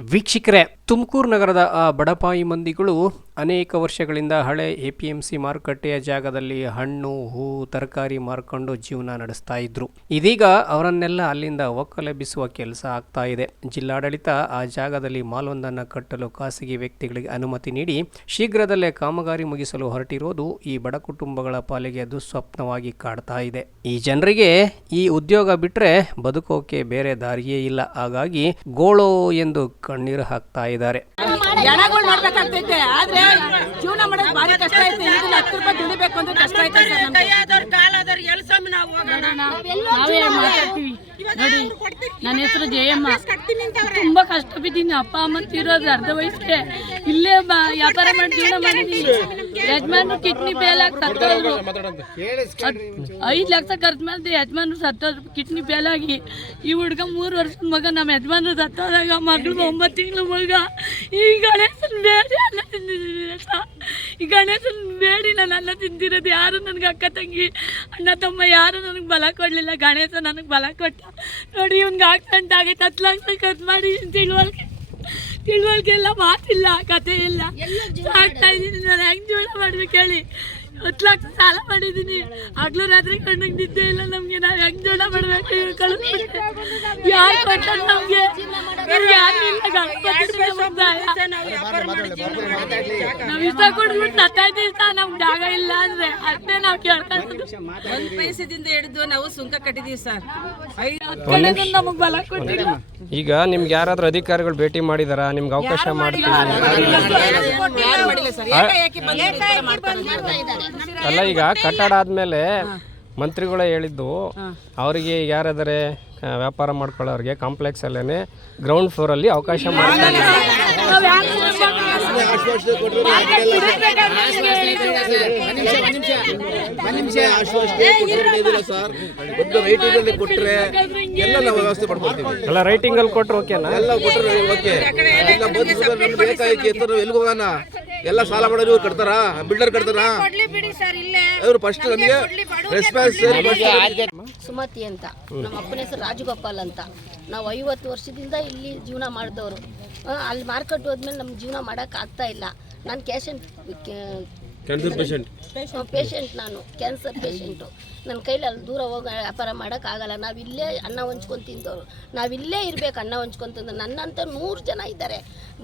ವೀಕ್ಷಕರೇ ತುಮಕೂರು ನಗರದ, ಆ, ಬಡಪಾಯಿ ಮಂದಿಗಳು ಅನೇಕ ವರ್ಷಗಳಿಂದ ಹಳೆ ಎ ಪಿ ಎಂ ಸಿ ಮಾರುಕಟ್ಟೆಯ ಜಾಗದಲ್ಲಿ ಹಣ್ಣು, ಹೂ, ತರಕಾರಿ ಮಾರ್ಕೊಂಡು ಜೀವನ ನಡೆಸ್ತಾ ಇದ್ರು. ಇದೀಗ ಅವರನ್ನೆಲ್ಲ ಅಲ್ಲಿಂದ ಒಕ್ಕಲೆಬ್ಬಿಸುವ ಕೆಲಸ ಆಗ್ತಾ ಇದೆ. ಜಿಲ್ಲಾಡಳಿತ ಆ ಜಾಗದಲ್ಲಿ ಮಾಲೊಂದನ್ನು ಕಟ್ಟಲು ಖಾಸಗಿ ವ್ಯಕ್ತಿಗಳಿಗೆ ಅನುಮತಿ ನೀಡಿ ಶೀಘ್ರದಲ್ಲೇ ಕಾಮಗಾರಿ ಮುಗಿಸಲು ಹೊರಟಿರೋದು ಈ ಬಡ ಕುಟುಂಬಗಳ ಪಾಲಿಗೆ ದುಸ್ವಪ್ನವಾಗಿ ಕಾಡ್ತಾ ಇದೆ. ಈ ಜನರಿಗೆ ಈ ಉದ್ಯೋಗ ಬಿಟ್ಟರೆ ಬದುಕೋಕೆ ಬೇರೆ ದಾರಿಯೇ ಇಲ್ಲ. ಹಾಗಾಗಿ ಗೋಳೋ ಎಂದು ಕಣ್ಣೀರು ಹಾಕ್ತಾ ಜನಗಳು ಮಾಡ್ಬೇಕಾಗ್ತೈತೆ ಆದ್ರೆ ಜೀವನ ಮಾಡೋದು ಭಾರಿ ಕಷ್ಟ ಐತೆ. ಇದನ್ನ ಹತ್ತು ರೂಪಾಯಿ ದುಡಿಬೇಕು ಅಂದ್ರೆ ಕಷ್ಟ ಐತೆ ಸರ್ ನಮ್ಗೆ. ನಾವೇ ಮಾತಾಡ್ತೀವಿ? ನೋಡಿ ನನ್ನ ಹೆಸರು ಜಯಮ್ಮ. ತುಂಬಾ ಕಷ್ಟ ಬಿದ್ದೀನಿ ಅಪ್ಪ ಅಮ್ಮ ತೀರೋದು ಅರ್ಧ ವಯಸ್ಸಿಗೆ. ಇಲ್ಲೇ ವ್ಯಾಪಾರ ಮಾಡಿ ಜೀವನ ಮಾಡಿದೀನಿ ಯಜಮಾನ್ರು ಕಿಡ್ನಿ ಫೇಲ್ ಆಗಿ ಸತ್ತೋದ್ರು. ಐದ್ ಲಕ್ಷ ಖರ್ಚು ಮಾಡಿದೆ ಯಜಮಾನ್ರು ಸತ್ತೋದ್ರು. ಕಿಡ್ನಿ ಫೇಲ್ ಆಗಿ ಈ ಹುಡ್ಗ ಮೂರು ವರ್ಷದ ಮಗ ನಮ್ಮ ಯಜಮಾನ್ರು ಸತ್ತೋದಾಗ ಮಗಳು ಒಂಬತ್ತು ತಿಂಗಳು ಮಗ. ಈ ಗಣೇಶನ್ ಬೇಡಿ ಅನ್ನ ತಿಂದಿದ್ದೀನಿ. ಈ ಗಣೇಶನ್ ಬೇಡಿ ನಾನು ಅನ್ನ ತಿಂದಿರೋದು. ಯಾರು ನನಗೆ ಅಕ್ಕ ತಂಗಿ ಅಣ್ಣ ತಮ್ಮ ಯಾರು ನನಗೆ ಬಲ ಕೊಡಲಿಲ್ಲ. ಗಣೇಶ ನನಗೆ ಬಲ ಕೊಟ್ಟ ನೋಡಿ ಇವ್ನಿಗೆ ಆಕ್ಸಿಡೆಂಟ್ ಆಗೈತೆ ಹತ್ತು ಲಕ್ಷ ಖರ್ಚು ಮಾಡಿ ತಿಳುವಳಿಕೆ ತಿಳುವಳಿಕೆ. ಎಲ್ಲ ಮಾತಿಲ್ಲ ಕತೆ ಇಲ್ಲ ಆಗ್ತಾ ಇದ್ದೀನಿ ನಾನು ಹೆಂಗೆ ಜೀವನ ಮಾಡ್ಬೇಕು ಹೇಳಿ. ಹತ್ತು ಲಕ್ಷ ಸಾಲ ಮಾಡಿದ್ದೀನಿ. ಆಗ್ಲೂ ರಾತ್ರಿ ಕಣ್ಣಿಗೆ ನಿದ್ದೆ ಇಲ್ಲ ನಮಗೆ ನಾವು ಹೆಂಗ್ ಜೋಡ ಮಾಡ್ಬೇಕು ಯಾರು ಕೊಟ್ಟ ನಮಗೆ? ನಾವ್ ಇಷ್ಟ ಕೊಡ್ಬಿಟ್ಟು ಇದ್ದೀವಿ ಸರ್ ನಮ್ಗೆ ಜಾಗ ಇಲ್ಲ ಅಂದ್ರೆ. ಅಷ್ಟೇ ನಾವು ಕೇಳ್ಕೊಂಡು ಒಂದ್ ಪೈಸದಿಂದ ಹಿಡಿದು ನಾವು ಸುಂಕ ಕಟ್ಟಿದೀವಿ ಸರ್. ನಮಗೆ ಬಲ ಕೊಟ್ಟಿಲ್ಲ. ಈಗ ನಿಮ್ಗೆ ಯಾರಾದ್ರೂ ಅಧಿಕಾರಿಗಳು ಭೇಟಿ ಮಾಡಿದಾರ? ನಿಮ್ಗೆ ಅವಕಾಶ ಮಾಡ್ತೀವಿ. ಅಲ್ಲ ಈಗ ಕಟ್ಟಡ ಆದ್ಮೇಲೆ ಮಂತ್ರಿಗಳೇ ಹೇಳಿದ್ದು ಅವರಿಗೆ ಯಾರಾದರೆ ವ್ಯಾಪಾರ ಮಾಡ್ಕೊಳ್ಳೋರಿಗೆ ಕಾಂಪ್ಲೆಕ್ಸ್ ಅಲ್ಲೇನೆ ಗ್ರೌಂಡ್ ಫ್ಲೋರ್ ಅಲ್ಲಿ ಅವಕಾಶ ಯಾಕೆ ಸರ್ ಒಂದು ರೈಟಿಂಗಲ್ಲಿ ಕೊಟ್ರೆ ಎಲ್ಲ ನಾವು ವ್ಯವಸ್ಥೆ ಮಾಡ್ಕೊಡ್ತೀವಿ ಅಲ್ಲ ರೈಟಿಂಗ್ ಅಲ್ಲಿ ಕೊಟ್ರು ಓಕೆನಾ ಎಲ್ಲ ಕೊಟ್ಟರೆ ಓಕೆ ಈಗ ಬಂದು ನಮ್ಗೆ ಬೇಕಾಗಿ ಎತ್ತರ ಎಲ್ಲಿಗೆ ಹೋಗೋಣ ಎಲ್ಲ ಸಾಲ ಮಾಡೋರು ಇವ್ರು ಕಟ್ತಾರಾ ಬಿಲ್ಡರ್ ಕಟ್ತಾರಾ ಅವ್ರು ಫಸ್ಟ್ ನಮಗೆ ರೆಸ್ಪಾನ್ಸ್ ಸುಮತಿ ಅಂತ. ನಮ್ಮ ಅಪ್ಪನ ಹೆಸರು ರಾಜಗೋಪಾಲ್ ಅಂತ. ನಾವು ಐವತ್ತು ವರ್ಷದಿಂದ ಇಲ್ಲಿ ಜೀವನ ಮಾಡಿದವರು. ಅಲ್ಲಿ ಮಾರ್ಕೆಟ್ ಹೋದ್ಮೇಲೆ ನಮ್ಗೆ ಜೀವನ ಮಾಡೋಕ್ಕಾಗ್ತಾ ಆಗ್ತಾ ಇಲ್ಲ. ನಾನು ಕ್ಯಾಶನ್ ಕ್ಯಾನ್ಸರ್ ಪೇಷಂಟ್ ಪೇಷಂಟ್ ನಾನು. ಕ್ಯಾನ್ಸರ್ ಪೇಷಂಟು ನನ್ನ ಕೈಲಿ ಅಲ್ಲಿ ದೂರ ಹೋಗಿ ವ್ಯಾಪಾರ ಮಾಡೋಕ್ಕಾಗಲ್ಲ ನಾವು ಇಲ್ಲೇ ಅನ್ನ ಹೊಂಚ್ಕೊಂಡು ತಿಂದವರು. ನಾವಿಲ್ಲೇ ಇರ್ಬೇಕು ಅನ್ನ ಹೊಂಚ್ಕೊಂಡು ತಿಂದು. ನನ್ನಂತ ನೂರು ಜನ ಇದ್ದಾರೆ.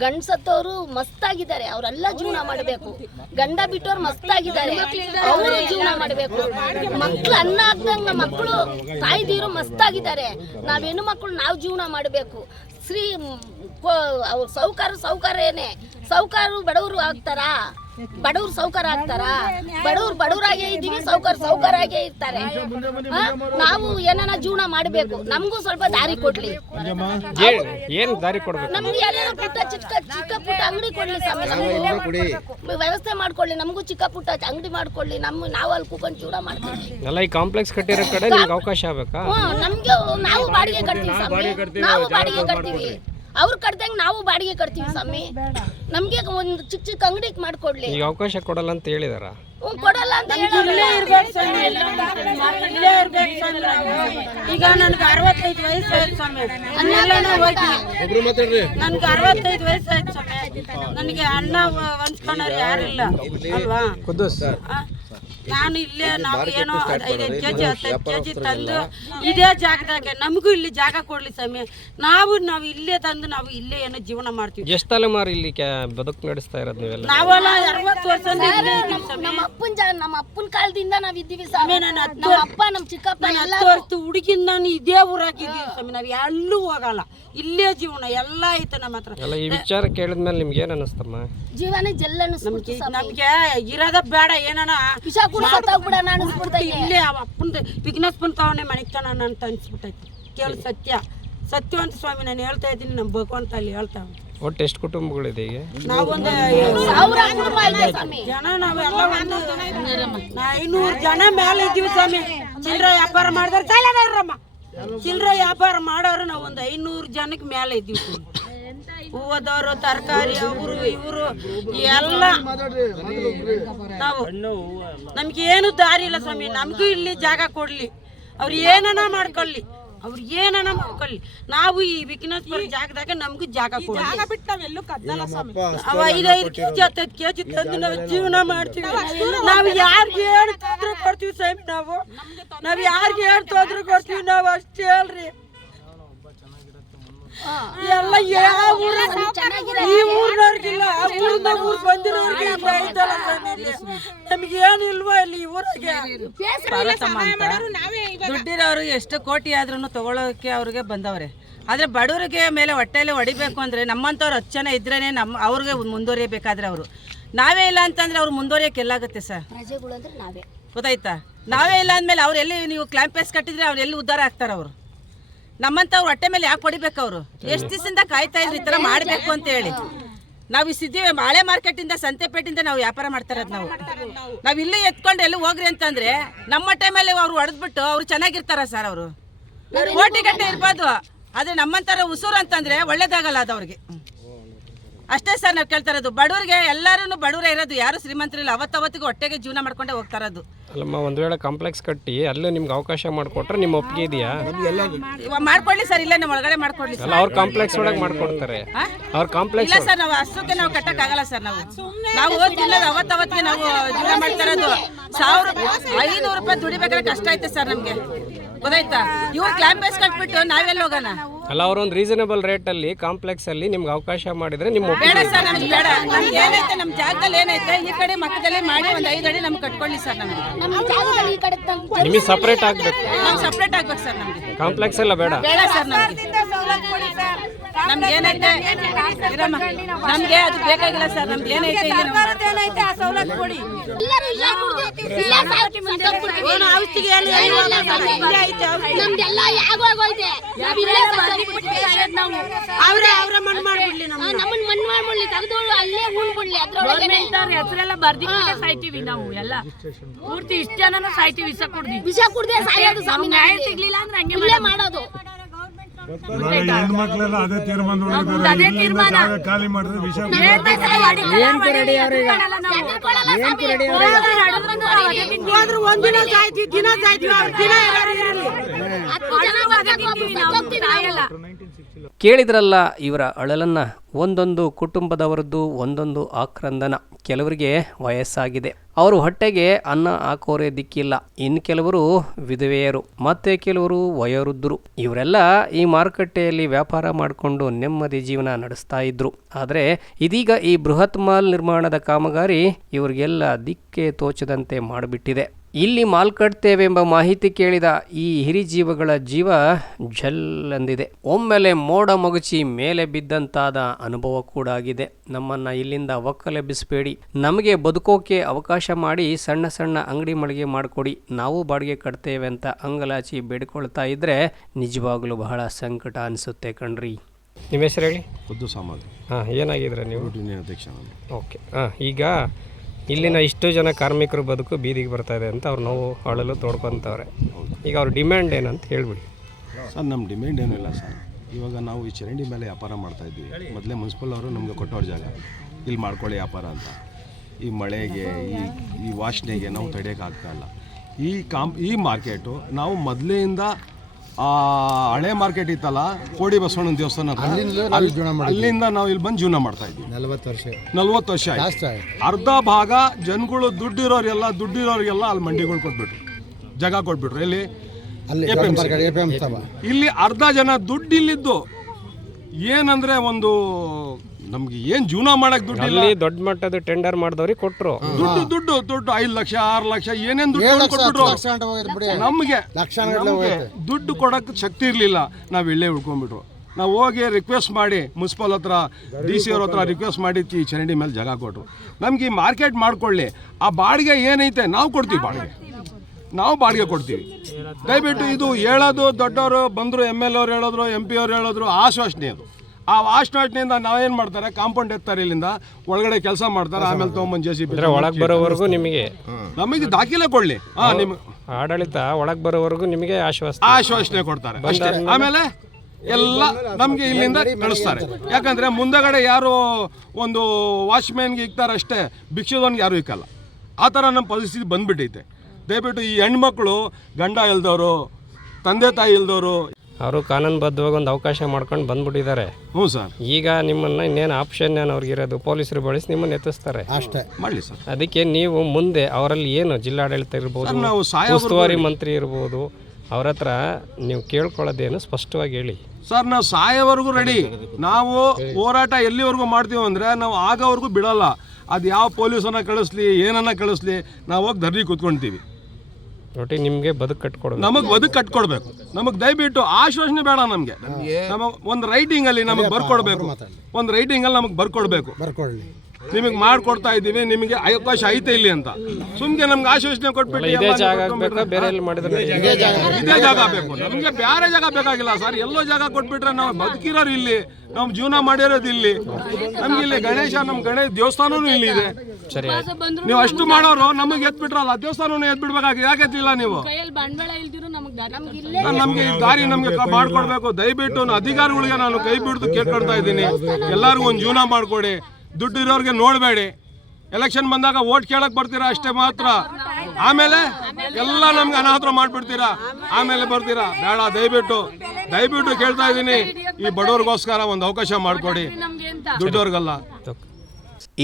ಗಂಡಸತ್ತವರು ಮಸ್ತಾಗಿದ್ದಾರೆ. ಅವರೆಲ್ಲ ಜೀವನ ಮಾಡಬೇಕು. ಗಂಡ ಬಿಟ್ಟವ್ರು ಮಸ್ತಾಗಿದ್ದಾರೆ. ಅವರು ಜೀವನ ಮಾಡಬೇಕು. ಮಕ್ಕಳು ಅನ್ನ ಹಾಕ್ದಂಗೆ ಮಕ್ಕಳು ತಾಯ್ದೀರು ಮಸ್ತಾಗಿದ್ದಾರೆ. ನಾವು ಹೆಣ್ಣು ಮಕ್ಕಳು ನಾವು ಜೀವನ ಮಾಡಬೇಕು. ಶ್ರೀ ಅವ್ರ ಸೌಕಾರ ಸೌಕರ್ಯನೇ ಸೌಕಾರು ಬಡವರು ಆಗ್ತಾರಾ? ಬಡವ್ರು ಸೌಕರ ಆಗ್ತಾರ? ಬಡವ್ರು ಬಡವರಾಗೆ ಇದ್ದೀವಿ ಸೌಕರ್ ಆಗೇ ಇರ್ತಾರೆ. ನಾವು ಏನಾನ ಜೀವನ ಮಾಡಬೇಕು. ನಮಗೂ ಸ್ವಲ್ಪ ದಾರಿ ಕೊಡ್ಲಿ. ಏನ್ ದಾರಿ ಕೊಡ್ಬೇಕು? ನಮ್ಗೆ ಏನೇನೋ ಪುಟ್ಟ ಚಿಕ್ಕ ಚಿಕ್ಕ ಪುಟ್ಟ ಅಂಗಡಿ ಕೊಡ್ಲಿ ಸ್ವಾಮಿ. ವ್ಯವಸ್ಥೆ ಮಾಡ್ಕೊಳ್ಳಿ. ನಮಗೂ ಚಿಕ್ಕ ಪುಟ್ಟ ಅಂಗಡಿ ಮಾಡ್ಕೊಳ್ಳಿ. ನಮ್ಮ ನಾವು ಅಲ್ಲಿ ಕೂತ್ಕೊಂಡು ಜೀವನ ಮಾಡ್ಕೊಳ್ಳಿ ಎಲ್ಲ ಈ ಕಾಂಪ್ಲೆಕ್ಸ್ ಕಟ್ಟಿರೋ ಕಡೆ ನಿಮ್ಗೆ ಅವಕಾಶ ಆಗ್ಬೇಕಾ? ನಮ್ಗೆ ನಾವು ಬಾಡಿಗೆ ಕಟ್ತೀವಿ ಸ್ವಾಮಿ. ನಾವು ಬಾಡಿಗೆ ಕಟ್ತೀವಿ. ಅವ್ರು ಕಟ್ದಂಗೆ ನಾವು ಬಾಡಿಗೆ ಕಟ್ತೀವಿ ಸ್ವಾಮಿ. ನಮ್ಗೆ ಒಂದು ಚಿಕ್ಕ ಚಿಕ್ಕ ಅಂಗಡಿ ಮಾಡ್ಕೊಡ್ಲಿ. ಈಗ ಅವಕಾಶ ಕೊಡಲ್ಲ ಅಂತ ಹೇಳಿದಾರ? ಕೊಡಲ್ಲ ಅಂತ ಇಲ್ಲೇ ಇರ್ಬೇಕು ಸ್ವಾಮಿ. ಇಲ್ಲೇ ಇರ್ಬೇಕು ಸ್ವಾಮಿ. ನಾವು. ಈಗ ನನ್ಗೆ ಅರವತ್ತೈದು ವಯಸ್ಸು ಆಯ್ತು ಸ್ವಾಮಿ. ಅಲ್ಲೆಲ್ಲನೂ ಹೋಗಿ. ನನ್ಗೆ ಅರವತ್ತೈದು ವಯಸ್ಸು ಆಯ್ತು ಸ್ವಾಮಿ. ನನಗೆ ಅನ್ನ ಹೊಂಚ್ಕೊಳೋರು ಯಾರಿಲ್ಲ ಅಲ್ವಾ? ಆ? ನಾನು ಇಲ್ಲೇ ನಾವು ಏನೋ ಐದೈದು ಕೆಜಿ ಹತ್ತೈದು ಕೆಜಿ ತಂದು ಇದೇ ಜಾಗದಾಗೆ ನಮಗೂ ಇಲ್ಲಿ ಜಾಗ ಕೊಡ್ಲಿ ಸ್ವಾಮಿ. ನಾವು ನಾವು ಇಲ್ಲೇ ತಂದು ನಾವು ಇಲ್ಲೇ ಏನೋ ಜೀವನ ಮಾಡ್ತೀವಿ. ಎಷ್ಟು ತಲೆಮಾರು ಇಲ್ಲಿ ಕ್ಯಾ ಬದುಕು ನಡೆಸ್ತಾ ಇರೋದು ನೀವೆಲ್ಲ? ನಾವೆಲ್ಲ ಅರವತ್ತು ವರ್ಷ ನಮ್ಮ ಅಪ್ಪನ ಜಾಗ ನಮ್ಮ ಅಪ್ಪನ ಕಾಲದಿಂದ ನಾವು ಇದ್ದೀವಿ ಸ್ವಾಮಿ ನಾನು ನಮ್ಮ ಅಪ್ಪ ನಮ್ಮ ಚಿಕ್ಕಪ್ಪ ಎಲ್ಲ ಹತ್ತು ಹುಡುಗಿನ ನಾನು ಇದೇ ಊರಾಗಿದ್ದೀವಿ ಸ್ವಾಮಿ. ನಾವು ಎಲ್ಲೂ ಹೋಗಲ್ಲ. ಇಲ್ಲೇ ಜೀವನ ಎಲ್ಲ ಐತೆ ನಮ್ಮ ಹತ್ರ. ಎಲ್ಲ ಈ ವಿಚಾರ ಕೇಳಿದ್ಮೇಲೆ ನಿಮ್ಗೆ ಏನ್ ಅನಿಸ್ತಮ್ಮ? ಜೀವನ ಜಲ್ಲ ಸ್ವಾಮಿ. ನಮ್ಗೆ ಇರೋದ ಬೇಡ ಏನನ ವಿಷ ಅನಿಸ್ಬಿಡ್ತೈತೆ ಇಲ್ಲೇ ಅವ ಅಪ್ಪಂದು ಬಿಗ್ನೆಸ್ ಬಂತಾವನೆ ಮಣಿತಾನ ಅಂತ ಅನ್ಸ್ಬಿಟ್ಟೈತಿ. ಕೇಳು ಸತ್ಯ. ಸತ್ಯವಂತ ಸ್ವಾಮಿ ನಾನು ಹೇಳ್ತಾ ಇದ್ದೀನಿ ನಮ್ಮ ಭಗವಂತ ಅಲ್ಲಿ ಹೇಳ್ತಾವ ಒಟ್ಟು ಎಷ್ಟು ಕುಟುಂಬಗಳಿದೆ ಈಗ? ನಾವೊಂದು ಜನ ನಾವೆಲ್ಲ ಒಂದು ಐನೂರು ಜನ ಮೇಲೆ ಇದ್ದೀವಿ ಸ್ವಾಮಿ. ಚಿಲ್ಲರೆ ವ್ಯಾಪಾರ ಮಾಡಿದ್ರೆ ಸಾಲಗಾರಮ್ಮ ಚಿಲ್ಲರೆ ವ್ಯಾಪಾರ ಮಾಡೋರು ನಾವು ಒಂದು ಐನೂರು ಜನಕ್ಕೆ ಮೇಲೆ ಇದ್ದೀವಿ ಸ್ವಾಮಿ. ಹೂವದವರು ತರಕಾರಿ ಅವರು ಇವರು ಎಲ್ಲ. ನಾವು ನಮ್ಗೆ ಏನು ದಾರಿ ಇಲ್ಲ ಸ್ವಾಮಿ ನಮಗೂ ಇಲ್ಲಿ ಜಾಗ ಕೊಡ್ಲಿ. ಅವ್ರು ಏನನ ಮಾಡ್ಕೊಳ್ಳಿ. ಅವ್ರು ಏನನ ಮಾಡ್ಕೊಳ್ಳಿ. ನಾವು ಈ ಬಿಕ್ನೆಸ್ ಜಾಗದಾಗ ನಮ್ಗೂ ಜಾಗ ಕೊಡಿ ಅವ ಐದೈದು ಕೆಜಿ ಹತ್ತೈದು ಕೆಜಿ ತಂದು ನಾವು ಜೀವನ ಮಾಡ್ತೀವಿ. ನಾವು ಯಾರಿಗೆ ಹೇಳ್ತಾದ್ರು ತೊಂದ್ರೆ ಕೊಡ್ತೀವಿ ಸ್ವಾಮಿ ನಾವು. ನಾವು ಯಾರಿಗೆ ಹೇಳ್ತಾದ್ರು ತೊಂದ್ರೆ ಕೊಡ್ತೀವಿ ನಾವು ಅಷ್ಟೇ. ಹೇಳ್ರಿ ಎಲ್ಲ ಯಾವ ಈ ಊರ್ನವ್ರಿಗಿಲ್ಲ ಆ ಊರಿಂದ ಊರ್ ಬಂದಿರೋರ್ಗೆ ನಮ್ಗೆ ಏನು ಇಲ್ವಾ ಇಲ್ಲಿ ಊರಾಗೆ. ಪಾರ್ವತಮ್ಮ ಅಂತ. ದುಡ್ಡಿರೋರು ಎಷ್ಟು ಕೋಟಿ ಆದ್ರೂ ತಗೊಳ್ಳೋಕೆ ಅವ್ರಿಗೆ ಬಂದವ್ರೆ. ಆದರೆ ಬಡವರಿಗೆ ಮೇಲೆ ಹೊಟ್ಟೆಯಲ್ಲಿ ಹೊಡಿಬೇಕು ಅಂದರೆ ನಮ್ಮಂಥವ್ರು ಹತ್ತು ಜನ ಇದ್ರೇ ನಮ್ಮ ಅವ್ರಿಗೆ ಮುಂದುವರಿಯಬೇಕಾದ್ರೆ ಅವರು. ನಾವೇ ಇಲ್ಲ ಅಂತಂದರೆ ಅವ್ರು ಮುಂದುವರಿಯೋಕೆ ಎಲ್ಲಾಗುತ್ತೆ ಸರ್? ಪ್ರಜೆಗಳು ಅಂದ್ರೆ ನಾವೇ. ಗೊತ್ತಾಯ್ತಾ? ನಾವೇ ಇಲ್ಲ ಅಂದಮೇಲೆ ಅವ್ರು ಎಲ್ಲಿ ನೀವು ಕ್ಲಾಂಪೇಸ್ ಕಟ್ಟಿದ್ರೆ ಅವ್ರು ಎಲ್ಲಿ ಉದ್ಧಾರ ಆಗ್ತಾರೆ ಅವರು? ನಮ್ಮಂಥವ್ರು ಹೊಟ್ಟೆ ಮೇಲೆ ಯಾಕೆ ಹೊಡಿಬೇಕು ಅವರು ಎಷ್ಟು ದಿವಸದಿಂದ ಕಾಯ್ತಾ ಇದ್ರು ಈ ಥರ ಮಾಡಬೇಕು ಅಂತ ಹೇಳಿ. ನಾವು ಇದ್ದೀವಿ ಹಳೆ ಮಾರ್ಕೆಟಿಂದ ಸಂತೆಪೇಟಿಂದ ನಾವು ವ್ಯಾಪಾರ ಮಾಡ್ತಾ ಇರೋದು ನಾವು. ನಾವು ಇಲ್ಲೇ ಎತ್ಕೊಂಡು ಎಲ್ಲಿ ಹೋಗ್ರಿ ಅಂತಂದ್ರೆ ನಮ್ಮ ಟೈಮಲ್ಲಿ ಅವ್ರು ಹೊಡೆದ್ಬಿಟ್ಟು ಅವ್ರು ಚೆನ್ನಾಗಿರ್ತಾರ ಸರ್ ಅವರು. ಕೋಟಿ ಗಟ್ಟೆ ಇರ್ಬೋದು. ಆದರೆ ನಮ್ಮಂಥರ ಉಸುರು ಅಂತಂದ್ರೆ ಒಳ್ಳೇದಾಗಲ್ಲ ಅದು ಅವ್ರಿಗೆ. ಅಷ್ಟೇ ಸರ್ ನಾವು ಕೇಳ್ತಾ ಇರೋದು ಬಡವರಿಗೆ ಎಲ್ಲರೂ ಬಡವರೇ ಇರೋದು ಯಾರು ಶ್ರೀಮಂತರಿಲ್ಲ ಅವತ್ತವತ್ತಿಗೆ ಹೊಟ್ಟೆಗೆ ಜೀವನ ಮಾಡ್ಕೊಂಡೆ ಹೋಗ್ತಾ ಇರೋದು. ಅಲ್ಲಮ್ಮ ಒಂದು ವೇಳೆ ಕಾಂಪ್ಲೆಕ್ಸ್ ಕಟ್ಟಿ ಅಲ್ಲೇ ನಿಮ್ಗೆ ಅವಕಾಶ ಮಾಡಿಕೊಟ್ರೆ ನಿಮ್ಮ ಒಪ್ಪಿಗೆ ಇದೆಯಾ? ಇವಾಗ ಮಾಡ್ಕೊಳ್ಳಿ ಸರ್ ಇಲ್ಲ ನಮ್ಮ ಒಳಗಡೆ ಮಾಡ್ಕೊಳ್ಳಿ ಸರ್. ಅವ್ರ ಕಾಂಪ್ಲೆಕ್ಸ್ ಒಳಗೆ ಮಾಡ್ಕೊಡ್ತಾರೆ. ಅವ್ರ ಕಾಂಪ್ಲೆಕ್ಸ್ ಇಲ್ಲ ಸರ್ ನಾವು ಅಷ್ಟಕ್ಕೆ ನಾವು ಕಟ್ಟಕ್ಕಾಗಲ್ಲ ಸರ್ ನಾವು. ನಾವು ತಿನ್ನೋದು ಅವತ್ತವತ್ತಿಗೆ ನಾವು ಜೀವನ ಮಾಡ್ತಾ ಇರೋದು. ಸಾವಿರ ಐನೂರು ರೂಪಾಯಿ ದುಡಿಬೇಕಾದ್ರೆ ಕಷ್ಟ ಐತೆ ಸರ್ ನಮಗೆ. ಗೊತ್ತಾಯ್ತಾ? ಇವ್ರು ಬೇಸ್ ಕಟ್ಬಿಟ್ಟು ನಾವೆಲ್ಲ ಹೋಗೋಣ? ಅಲ್ಲ ಒಂದು ರೀಸನಬಲ್ ರೇಟಲ್ಲಿ ಕಾಂಪ್ಲೆಕ್ಸ್ ಅಲ್ಲಿ ನಿಮ್ಗೆ ಅವಕಾಶ ಮಾಡಿದ್ರೆ ನಿಮ್ಮ ಬೇಡ ಸರ್ ನಮ್ಗೆ ಬೇಡ. ನಮ್ಗೆ ಏನೈತೆ? ನಮ್ಮ ಜಾಗದಲ್ಲಿ ಏನೈತೆ? ಈ ಕಡೆ ಮಕ್ಕದಲ್ಲಿ ಮಾಡಿ ಒಂದು ಐದು ಅಡಿ ನಮ್ಗೆ ಕಟ್ಕೊಳ್ಳಿ ಸರ್ ನಮ್ಗೆ. ನಮ್ಮ ಜಾಗದಲ್ಲಿ ಈ ಕಡೆ ತಂದು ನಿಮಗೆ ಸಪ್ರೇಟ್ ಆಗಬೇಕು. ನಾವು ಸಪ್ರೇಟ್ ಆಗ್ಬೇಕು ಸರ್ ನಮ್ಗೆ. ಕಾಂಪ್ಲೆಕ್ಸ್ ಎಲ್ಲ ಬೇಡ. ಬೇಡ ಸರ್ ನಮ್ಗೆ. ನಮ್ಗೆ ಏನೈತೆ. ನಮ್ಗೆ ಅದು ಬೇಕಾಗಿಲ್ಲ ಸರ್ ನಮ್ಗೆ ಏನೈತೆ. ಔಷಧಿಗೆ. ಅವ್ರೇ ಅವ್ರ ಮಣ್ಣು ಮಾಡ್ಬಿಡ್ಲಿ ಆ, ನಮ್ಮನ್ನ ಮಣ್ಣು ಮಾಡ್ಬಿಡ್ಲಿ. ತೆಗೆದು ಅಲ್ಲೇ ಉಣ್ಬಿಡ್ಲಿ ಅದ್ರೊಳಗೆ ಗೌರ್ಮೆಂಟ್ ಅವ್ರ ಹೆಸರೆಲ್ಲ ಬರ್ದಿಕ್ಕೆ ಸಾಯ್ತೀವಿ ನಾವು ಎಲ್ಲ. ಪೂರ್ತಿ ಇಷ್ಟ ಜನನ ಸಾಯ್ತೀವಿ ವಿಷ ಕುಡ್ದಿ. ವಿಷ ಕುಡ್ದೆ ಸಾಯೋದು ನ್ಯಾಯ. ಸಿಗ್ಲಿಲ್ಲ ಅಂದ್ರೆ ಹಂಗೆ ಮಾಡೋದು. ಹೆಣ್ಮಕ್ಳೆಲ್ಲ ಅದೇ ತೀರ್ಮಾನ ಖಾಲಿ ಮಾಡಿದ್ರೆ ವಿಷಯ ಹೋದ್ರು ಒಂದಿನ ಸಾಯ್ತೀವಿ ದಿನ ಸಾಯ್ತೀವಿ ಅವ್ರ ದಿನ ಕೇಳಿದ್ರಲ್ಲ ಇವರ ಅಳಲನ್ನ, ಒಂದೊಂದು ಕುಟುಂಬದವರದ್ದು ಒಂದೊಂದು ಆಕ್ರಂದನ, ಕೆಲವರಿಗೆ ವಯಸ್ಸಾಗಿದೆ. ಅವರು ಹೊಟ್ಟೆಗೆ ಅನ್ನ ಹಾಕೋರೆ ದಿಕ್ಕಿಲ್ಲ. ಇನ್ನು ಕೆಲವರು ವಿಧವೆಯರು, ಮತ್ತೆ ಕೆಲವರು ವಯೋವೃದ್ಧರು. ಇವರೆಲ್ಲ ಈ ಮಾರುಕಟ್ಟೆಯಲ್ಲಿ ವ್ಯಾಪಾರ ಮಾಡಿಕೊಂಡು ನೆಮ್ಮದಿ ಜೀವನ ನಡೆಸ್ತಾ ಇದ್ರು. ಆದರೆ ಇದೀಗ ಈ ಬೃಹತ್ ಮಾಲ್ ನಿರ್ಮಾಣದ ಕಾಮಗಾರಿ ಇವರಿಗೆಲ್ಲ ದಿಕ್ಕೆ ತೋಚದಂತೆ ಮಾಡಿಬಿಟ್ಟಿದೆ. ಇಲ್ಲಿ ಮಾಲ್ಕಡ್ತೇವೆಂಬ ಮಾಹಿತಿ ಕೇಳಿದ ಈ ಹಿರಿಜೀವಗಳ ಜೀವ ಝಲ್ ಅಂದಿದೆ. ಒಮ್ಮೆಲೆ ಮೋಡ ಮಗುಚಿ ಮೇಲೆ ಬಿದ್ದಂತಾದ ಅನುಭವ ಕೂಡ ಆಗಿದೆ. ನಮ್ಮನ್ನ ಇಲ್ಲಿಂದ ಒಕ್ಕಲೆಬ್ಬಿಸಬೇಡಿ ನಮಗೆ ಬದುಕೋಕೆ ಅವಕಾಶ ಮಾಡಿ ಸಣ್ಣ ಸಣ್ಣ ಅಂಗಡಿ ಮಳಿಗೆ ಮಾಡಿಕೊಡಿ. ನಾವು ಬಾಡಿಗೆ ಕಟ್ತೇವೆ ಅಂತ ಅಂಗಲಾಚಿ ಬೇಡಿಕೊಳ್ತಾ ಇದ್ರೆ ನಿಜವಾಗ್ಲೂ ಬಹಳ ಸಂಕಟ ಅನಿಸುತ್ತೆ ಕಣ್ರಿ. ನಿಮ್ಮ ಹೆಸರು ಹೇಳಿ? ಖುದ್ದು ಸಾಮಾನು ಹಾಂ ಏನಾಗಿದ್ರೆ ನೀವು? ಓಕೆ. ಹಾಂ ಈಗ ಇಲ್ಲಿನ ಇಷ್ಟು ಜನ ಕಾರ್ಮಿಕರು ಬದುಕು ಬೀದಿಗೆ ಬರ್ತಾ ಇದೆ ಅಂತ ಅವ್ರು ನೋವು ಅಳಲು ತೋಡ್ಕೊತವ್ರೆ. ಈಗ ಅವ್ರ ಡಿಮ್ಯಾಂಡ್ ಏನಂತ ಹೇಳ್ಬಿಡಿ. ಸರ್ ನಮ್ಮ ಡಿಮ್ಯಾಂಡ್ ಏನೂ ಸರ್. ಇವಾಗ ನಾವು ಈ ಚರಂಡಿ ಮೇಲೆ ವ್ಯಾಪಾರ ಮಾಡ್ತಾ ಇದ್ವಿ ಮೊದಲೇ ಮುನ್ಸಿಪಲ್ ಅವರು ನಮಗೆ ಕೊಟ್ಟವ್ರ ಜಾಗ. ಇಲ್ಲಿ ಮಾಡ್ಕೊಳ್ಳಿ ವ್ಯಾಪಾರ ಅಂತ. ಈ ಮಳೆಗೆ, ಈ ಈ ವಾಸನೆಗೆ ನಾವು ತಡೆಯೋಕ್ಕಾಗ್ತಾ ಇಲ್ಲ. ಈ ಕಾಂಪ್ ಈ ಮಾರ್ಕೆಟು ನಾವು ಮೊದಲಿಂದ ಆ ಹಳೆ ಮಾರ್ಕೆಟ್ ಇತ್ತಲ್ಲ ಕೋಡಿ ಬಸವಣ್ಣನ ದೇವಸ್ಥಾನ ಹತ್ರ, ಅಲ್ಲಿ- ಅಲ್ಲಿಂದ ನಾವು ಇಲ್ಲಿ ಬಂದು ಜೀವನ ಮಾಡ್ತಾ ಇದ್ದೀವಿ ನಲವತ್ತು ವರ್ಷ ನಲ್ವತ್ತು ವರ್ಷ ಆಯ್ತು. ಅರ್ಧ ಭಾಗ ಜನಗಳು ದುಡ್ಡಿರೋರಿಗೆಲ್ಲ ದುಡ್ಡಿರೋರಿಗೆಲ್ಲ ಅಲ್ಲಿ ಮಂಡಿಗಳು ಕೊಟ್ಬಿಟ್ರು. ಜಾಗ ಕೊಟ್ಬಿಟ್ರು. ಇಲ್ಲಿ ಅಲ್ಲಿ. ಎ ಪಿ ಎಂ ಇಲ್ಲಿ ಅರ್ಧ ಜನ ದುಡ್ಡಿಲ್ಲಿದ್ದು. ಏನಂದ್ರೆ ಒಂದು ನಮ್ಗೆ ಏನ್ ಜೀವನ ಮಾಡಕ್ ದುಡ್ಡಿಲ್ಲ. ಅಲ್ಲಿ ದೊಡ್ಡ ಮಟ್ಟದ ಟೆಂಡರ್ ಮಾಡಿದವ್ರಿಗೆ ಕೊಟ್ಟರು ದುಡ್ಡು ದುಡ್ಡು ದುಡ್ಡು ಐದು ಲಕ್ಷ ಆರು ಲಕ್ಷ ಏನೇನ್ ದುಡ್ಡು ಕೊಟ್ಬಿಟ್ರು. ನಮ್ಗೆ ನಮ್ಗೆ ದುಡ್ಡು ಕೊಡಕ್ ಶಕ್ತಿ ಇರಲಿಲ್ಲ. ನಾವು ಇಲ್ಲೇ ಉಳ್ಕೊಂಡ್ಬಿಟ್ರು. ನಾವು ಹೋಗಿ ರಿಕ್ವೆಸ್ಟ್ ಮಾಡಿ ಮುನ್ಸಿಪಲ್ ಹತ್ರ ಡಿ ಸಿ ಅವ್ರ ಹತ್ರ ರಿಕ್ವೆಸ್ಟ್ ಮಾಡಿ ಈ ಚರಂಡಿ ಮೇಲೆ ಜಾಗ ಕೊಟ್ರು. ನಮ್ಗೆ ಈ ಮಾರ್ಕೆಟ್ ಮಾಡ್ಕೊಳ್ಳಿ. ಆ ಬಾಡಿಗೆ ಏನೈತೆ? ನಾವು ಕೊಡ್ತೀವಿ ಬಾಡಿಗೆ. ನಾವು ಬಾಡಿಗೆ ಕೊಡ್ತೀವಿ. ದಯವಿಟ್ಟು ಇದು ಹೇಳೋದು ದೊಡ್ಡವರು ಬಂದರು ಎಂ ಎಲ್ ಅವ್ರು ಹೇಳಿದ್ರು ಎಂ ಪಿ ಅವ್ರು ಹೇಳಿದ್ರು ಆಶ್ವಾಸನೆ ಅದು. ಆ ಆಶ್ವಾಸನೆಯಿಂದ ನಾವೇನು ಮಾಡ್ತಾರೆ? ಕಾಂಪೌಂಡ್ ಎತ್ತಾರೆ ಇಲ್ಲಿಂದ. ಒಳಗಡೆ ಕೆಲಸ ಮಾಡ್ತಾರೆ ಆಮೇಲೆ ತೊಗೊಂಬಂದು ಜೆ ಸಿ ಬಿ ಒಳಗೆ ಬರೋವರೆಗೂ ನಿಮಗೆ ನಮಗೆ ದಾಖಲೆ ಕೊಡಲಿ. ಹಾಂ ನಿಮ್ಮ ಆಡಳಿತ ಒಳಗೆ ಬರೋವರೆಗೂ ನಿಮಗೆ ಆಶ್ವಾಸ ಆಶ್ವಾಸನೆ ಕೊಡ್ತಾರೆ. ಅಷ್ಟೇ. ಆಮೇಲೆ ಎಲ್ಲ ನಮಗೆ ಇಲ್ಲಿಂದ ಕಳಿಸ್ತಾರೆ. ಯಾಕಂದ್ರೆ ಮುಂದಗಡೆ ಯಾರು ಒಂದು ವಾಚ್ಮ್ಯಾನ್ಗೆ ಇಕ್ತಾರೆ ಅಷ್ಟೇ ಭಿಕ್ಷದವನ್ಗೆ ಯಾರು ಇಕ್ಕಲ್ಲ. ಆ ಥರ ನಮ್ಮ ಪರಿಸ್ಥಿತಿ ಬಂದ್ಬಿಟ್ಟೈತೆ ದಯವಿಟ್ಟು ಈ ಹೆಣ್ಮಕ್ಳು ಗಂಡ ಇಲ್ದವರು ತಂದೆ ತಾಯಿ ಇಲ್ದವರು ಅವರು ಕಾನೂನುಬದ್ಧವಾಗಿ ಒಂದು ಅವಕಾಶ ಮಾಡ್ಕೊಂಡು ಬಂದ್ಬಿಟ್ಟಿದ್ದಾರೆ. ಹ್ಞೂ ಸರ್. ಈಗ ನಿಮ್ಮನ್ನು ಇನ್ನೇನು ಆಪ್ಷನ್ ಏನು ಅವ್ರಿಗಿರೋದು? ಪೊಲೀಸರು ಬಳಸಿ ನಿಮ್ಮನ್ನು ಎತ್ತಿಸ್ತಾರೆ. ಅಷ್ಟೇ. ಮಾಡಲಿ ಸರ್. ಅದಕ್ಕೆ ನೀವು ಮುಂದೆ ಅವರಲ್ಲಿ ಏನು ಜಿಲ್ಲಾಡಳಿತ ಇರ್ಬೋದು ನಾವು ಸಾಯೋವರೆಗೂ ಉಸ್ತುವಾರಿ ಮಂತ್ರಿ ಇರ್ಬೋದು ಅವ್ರ ಹತ್ರ ನೀವು ಕೇಳ್ಕೊಳ್ಳೋದೇನು ಸ್ಪಷ್ಟವಾಗಿ ಹೇಳಿ. ಸರ್ ನಾವು ಸಾಯೋವರೆಗೂ ರೆಡಿ ನಾವು ಹೋರಾಟ ಎಲ್ಲಿವರೆಗೂ ಮಾಡ್ತೀವಿ ಅಂದರೆ ನಾವು ಆಗೋವರೆಗೂ ಬಿಡಲ್ಲ. ಅದು ಯಾವ ಪೊಲೀಸನ್ನು ಕಳಿಸ್ಲಿ ಏನನ್ನ ಕಳಿಸ್ಲಿ ನಾವು ಹೋಗಿ ಧರ್ನಿ ಕೂತ್ಕೊಳ್ತೀವಿ ಒಟ್ಟಿಗೆ ನಿಮಗೆ ಬದುಕು ಕಟ್ಕೊಡ್ಬೇಕು. ನಮಗೆ ಬದುಕು ಕಟ್ಕೊಡ್ಬೇಕು. ನಮಗೆ ದಯವಿಟ್ಟು ಆಶ್ವಾಸನೆ ಬೇಡ ನಮಗೆ. ನಮಗೆ ಒಂದು ರೈಟಿಂಗಲ್ಲಿ ನಮಗೆ ಬರ್ಕೊಡ್ಬೇಕು. ಒಂದು ರೈಟಿಂಗಲ್ಲಿ ನಮಗೆ ಬರ್ಕೊಡ್ಬೇಕು. ಬರ್ಕೊಳ್ಳಿ ನಿಮಗೆ ಮಾಡ್ಕೊಡ್ತಾ ಇದ್ದೀವಿ ನಿಮಗೆ ಅವಕಾಶ ಐತೆ ಇಲ್ಲಿ ಅಂತ. ಸುಮ್ಗೆ ನಮ್ಗೆ ಆಶ್ವಾಸನೆ ಕೊಟ್ಬಿಟ್ಟು ಇದೇ ಜಾಗ ನೀವು ಆಗ್ಬೇಕಾ? ಬೇರೆ ಎಲ್ಲಿ ಮಾಡಿದ್ರೆ ಇದೇ ಜಾಗ ಬೇಕು ನಮಗೆ ಬೇರೆ ಜಾಗ ಬೇಕಾಗಿಲ್ಲ ಸರ್. ಎಲ್ಲೋ ಜಾಗ ಕೊಟ್ಬಿಟ್ರೆ ನಾವು ಬದುಕಿರೋರು ಇಲ್ಲಿ ನಾವು ಜೀವನ ಮಾಡಿರೋದು ಇಲ್ಲಿ. ನಮ್ಗೆ ಇಲ್ಲಿ ಗಣೇಶ ನಮ್ಮ ಗಣೇಶ ದೇವಸ್ಥಾನನೂ ಇಲ್ಲಿ ಇದೆ. ಸರಿ. ನೀವು ಅಷ್ಟು ಮಾಡೋರು ನಮಗೆ ಎತ್ಬಿಟ್ರಲ್ಲ ದೇವಸ್ಥಾನನೂ ಎತ್ಬಿಡ್ಬೇಕಾಗಿ ಯಾಕೆ ಎತ್ತಿಲ್ಲ ನೀವು? ಕೈಯಲ್ಲಿ ಬಂಡವಾಳ ಇಲ್ದಿರೋ ನಮಗೆ ದಾರಿ ನಮ್ಗೆ ಈ ದಾರಿ ನಮ್ಗೆ ಮಾಡ್ಕೊಡ್ಬೇಕು. ದಯವಿಟ್ಟು ಅಧಿಕಾರಿಗಳಿಗೆ ನಾನು ಕೈ ಬಿಡ್ದು ಕೇಳ್ಕೊಡ್ತಾ ಇದ್ದೀನಿ. ಎಲ್ಲರಿಗೂ ಒಂದು ಜೀವನ ಮಾಡ್ಕೊಡಿ. ದುಡ್ಡು ಇರೋರಿಗೆ ನೋಡಬೇಡಿ. ಎಲೆಕ್ಷನ್ ಬಂದಾಗ ಓಟ್ ಕೇಳಕ್ ಬರ್ತೀರಾ ಅಷ್ಟೇ ಮಾತ್ರ. ಆಮೇಲೆ ಎಲ್ಲ ನಮ್ಗೆ ಅನಾಹುತ ಮಾಡ್ಬಿಡ್ತೀರಾ? ಆಮೇಲೆ ಬರ್ತೀರಾ? ಬೇಡ ದಯವಿಟ್ಟು ದಯವಿಟ್ಟು ಕೇಳ್ತಾ ಇದ್ದೀನಿ. ಈ ಬಡವ್ರಿಗೋಸ್ಕರ ಒಂದು ಅವಕಾಶ ಮಾಡಿಕೊಡಿ. ದುಡ್ಡೋರ್ಗಲ್ಲ.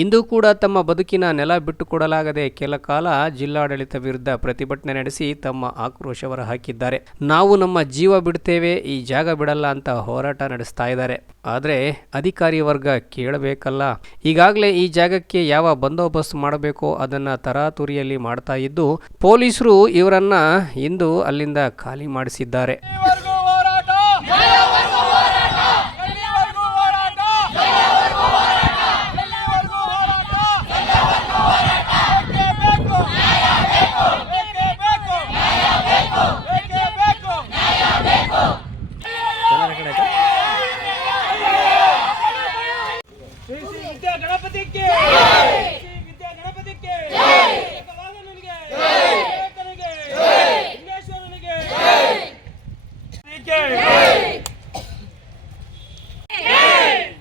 ಇಂದು ಕೂಡ ತಮ್ಮ ಬದುಕಿನ ನೆಲ ಬಿಟ್ಟುಕೊಡಲಾಗದೆ ಕೆಲ ಕಾಲ ಜಿಲ್ಲಾಡಳಿತ ವಿರುದ್ಧ ಪ್ರತಿಭಟನೆ ನಡೆಸಿ ತಮ್ಮ ಆಕ್ರೋಶ ಹೊರಹಾಕಿದ್ದಾರೆ ನಾವು ನಮ್ಮ ಜೀವ ಬಿಡ್ತೇವೆ, ಈ ಜಾಗ ಬಿಡಲ್ಲ ಅಂತ ಹೋರಾಟ ನಡೆಸ್ತಾ ಇದ್ದಾರೆ. ಆದರೆ ಅಧಿಕಾರಿ ವರ್ಗ ಕೇಳಬೇಕಲ್ಲ. ಈಗಾಗಲೇ ಈ ಜಾಗಕ್ಕೆ ಯಾವ ಬಂದೋಬಸ್ತ್ ಮಾಡಬೇಕೋ ಅದನ್ನು ತರಾತುರಿಯಲ್ಲಿ ಮಾಡ್ತಾ ಇದ್ದು, ಪೊಲೀಸರು ಇವರನ್ನ ಇಂದು ಅಲ್ಲಿಂದ ಖಾಲಿ ಮಾಡಿಸಿದ್ದಾರೆ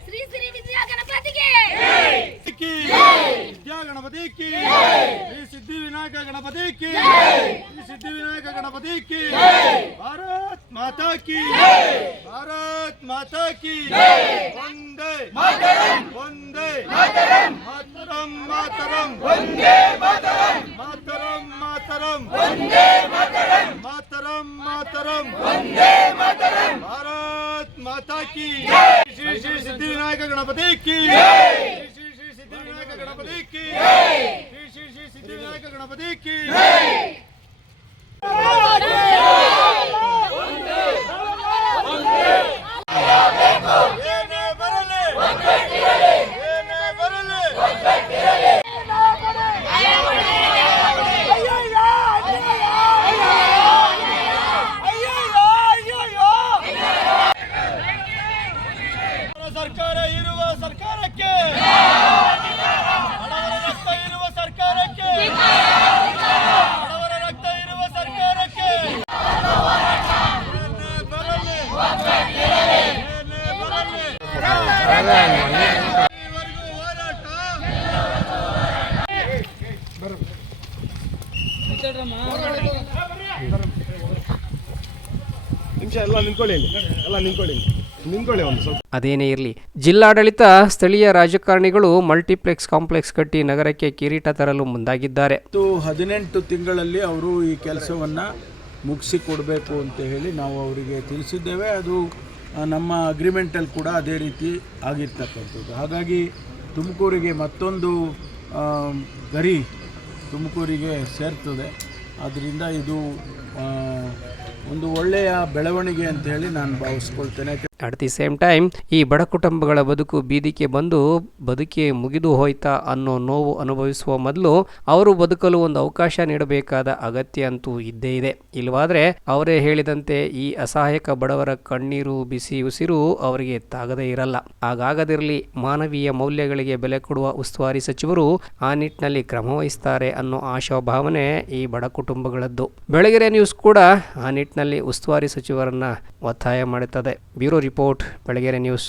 ಶ್ರೀ ಶ್ರೀ ವಿದ್ಯಾ ಗಣಪತಿಗೆ ವಿದ್ಯಾ ಗಣಪತಿ ಕಿ ಶ್ರೀ ಸಿದ್ಧಿ ವಿನಾಯಕ ಗಣಪತಿ ಕಿ ಶ್ರೀ ಸಿದ್ಧಿ ವಿನಾಯಕ ಗಣಪತಿ ಕಿ ಭಾರತ್ ಮಾತಾ ಕಿ ಭಾರತ್ ಮಾತಾ ಕಿ ವಂದೇ ವಂದೇ ಮಾತರಂ ಮಾತರಂ ವಂದೇ ಮಾತರಂ. ಮಾತರಂ ಮಾತರಂ. ವಂದೇ ಮಾತರಂ. ಮಾತರಂ ಮಾತರಂ. ವಂದೇ ಮಾತರಂ. ಭಾರತ್ ಮಾತಾ ಕಿ ಶ್ರೀ ಶ್ರೀ ಸಿದ್ಧಿ ಗಣಪತಿ ಕಿ ಶ್ರೀ ಶ್ರೀ ಸಿದ್ಧಿ ಗಣಪತಿ ಕಿ ಶ್ರೀ ಶ್ರೀ ಶ್ರೀ ಸಿದ್ಧಿ ಗಣಪತಿ ಕಿ ಏನೇ ಬರಲಿ. ಏನೇ ಬರಲಿ ಸರ್ಕಾರ ಇರುವ ಸರ್ಕಾರಕ್ಕೆ ಬಡವರ ರಕ್ತ ಇರುವ ಸರ್ಕಾರಕ್ಕೆ ಬಡವರ ರಕ್ತ ಇರುವ ಸರ್ಕಾರಕ್ಕೆ ಏನೇ ಬರಲಿ ಏನೇ ಬರಲಿ ಇಲ್ಲಿವರೆಗೂ ಹೋರಾಟ ನಿಮಿಷ ಎಲ್ಲ ನಿಂತ್ಕೊಳ್ಳಿ ಎಲ್ಲ ನಿಂತ್ಕೊಳ್ಳಿ. ನಿಂತ್ಕೊಳ್ಳಿ ಒಂದು ಸ್ವಲ್ಪ. ಅದೇನೇ ಇರಲಿ. ಜಿಲ್ಲಾಡಳಿತ ಸ್ಥಳೀಯ ರಾಜಕಾರಣಿಗಳು ಮಲ್ಟಿಪ್ಲೆಕ್ಸ್ ಕಾಂಪ್ಲೆಕ್ಸ್ ಕಟ್ಟಿ ನಗರಕ್ಕೆ ಕಿರೀಟ ತರಲು ಮುಂದಾಗಿದ್ದಾರೆ. ಹದಿನೆಂಟು ತಿಂಗಳಲ್ಲಿ ಅವರು ಈ ಕೆಲಸವನ್ನ ಮುಗಿಸಿ ಕೊಡಬೇಕು ಅಂತ ಹೇಳಿ ನಾವು ಅವರಿಗೆ ತಿಳಿಸಿದ್ದೇವೆ. ಅದು ನಮ್ಮ ಅಗ್ರಿಮೆಂಟಲ್ಲಿ ಕೂಡ ಅದೇ ರೀತಿ ಆಗಿರ್ತಕ್ಕಂಥದ್ದು. ಹಾಗಾಗಿ ತುಮಕೂರಿಗೆ ಮತ್ತೊಂದು ಗರಿ ತುಮಕೂರಿಗೆ ಸೇರ್ತದೆ. ಆದ್ದರಿಂದ ಇದು ಒಂದು ಒಳ್ಳೆಯ ಬೆಳವಣಿಗೆ ಅಂತ ಹೇಳಿ ನಾನು ಭಾವಿಸ್ಕೊಳ್ತೇನೆ. ಅಟ್ ದಿ ಸೇಮ್ ಟೈಮ್ ಈ ಬಡ ಕುಟುಂಬಗಳ ಬದುಕು ಬೀದಿಗೆ ಬಂದು ಬದುಕಿ ಮುಗಿದು ಹೋಯ್ತಾ ಅನ್ನೋ ನೋವು ಅನುಭವಿಸುವ ಮೊದಲು ಅವರು ಬದುಕಲು ಒಂದು ಅವಕಾಶ ನೀಡಬೇಕಾದ ಅಗತ್ಯ ಅಂತೂ ಇದ್ದೇ ಇದೆ. ಇಲ್ಲವಾದ್ರೆ ಅವರೇ ಹೇಳಿದಂತೆ ಈ ಅಸಹಾಯಕ ಬಡವರ ಕಣ್ಣೀರು, ಬಿಸಿ ಉಸಿರು ಅವರಿಗೆ ತಾಗದೇ ಇರಲ್ಲ. ಹಾಗಾಗದಿರಲಿ ಮಾನವೀಯ ಮೌಲ್ಯಗಳಿಗೆ ಬೆಲೆ ಕೊಡುವ ಉಸ್ತುವಾರಿ ಸಚಿವರು ಆ ನಿಟ್ಟಿನಲ್ಲಿ ಕ್ರಮ ವಹಿಸ್ತಾರೆ ಅನ್ನೋ ಆಶಾಭಾವನೆ ಈ ಬಡ ಕುಟುಂಬಗಳದ್ದು ಬೆಳಗೆರೆ ನ್ಯೂಸ್ ಕೂಡ ಆ ನಿಟ್ಟಿನಲ್ಲಿ ಉಸ್ತುವಾರಿ ಸಚಿವರನ್ನ ಒತ್ತಾಯ ಮಾಡುತ್ತದೆ. Bureau report Belagere news